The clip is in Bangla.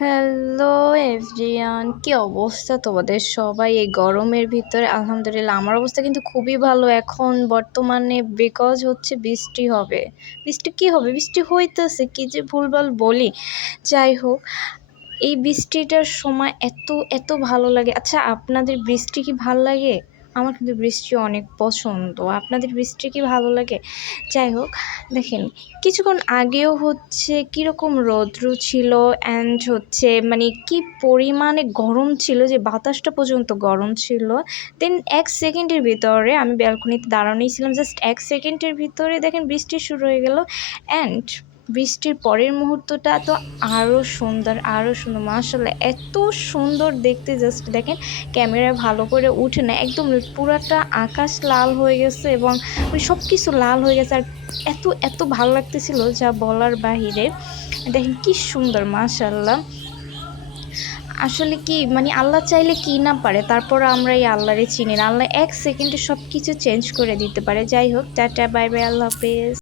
হ্যালো এভরিওয়ান, কি অবস্থা তোমাদের সবাই এই গরমের ভিতরে? আলহামদুলিল্লাহ, আমার অবস্থা কিন্তু খুবই ভালো এখন বর্তমানে, বিকজ হচ্ছে বৃষ্টি হবে। বৃষ্টি কি হবে, বৃষ্টি হইতেছে, কি যে ভুলভাল বলি। যাই হোক, এই বৃষ্টিটার সময় এত এত ভালো লাগে। আচ্ছা, আপনাদের বৃষ্টি কি ভালো লাগে? আমার কিন্তু বৃষ্টি অনেক পছন্দ। আপনাদের বৃষ্টি কি ভালো লাগে? যাই হোক, দেখেন, কিছুক্ষণ আগেও হচ্ছে কীরকম রৌদ্র ছিল, অ্যান্ড হচ্ছে মানে কি পরিমাণে গরম ছিল যে বাতাসটা পর্যন্ত গরম ছিল। দেন 1 সেকেন্ডের ভিতরে আমি ব্যালকনিতে দাঁড়ানোই ছিলাম, জাস্ট 1 সেকেন্ডের ভিতরে দেখেন বৃষ্টি শুরু হয়ে গেল। অ্যান্ড বৃষ্টির পরের মুহূর্তটা তো আরও সুন্দর, আরও সুন্দর, মাশাআল্লাহ এত সুন্দর দেখতে। জাস্ট দেখেন, ক্যামেরা ভালো করে উঠে না, একদম পুরাটা আকাশ লাল হয়ে গেছে এবং সব কিছু লাল হয়ে গেছে। আর এত এত ভালো লাগতেছিল যা বলার বাহিরে। দেখেন কি সুন্দর, মাশাআল্লাহ। আসলে কি মানে আল্লাহ চাইলে কি না পারে, তারপর আমরা এই আল্লাহরে চিনি না। আল্লাহ 1 সেকেন্ডে সব কিছু চেঞ্জ করে দিতে পারে। যাই হোক, টাটা, বাই বাই, আল্লাহ হাফেজ।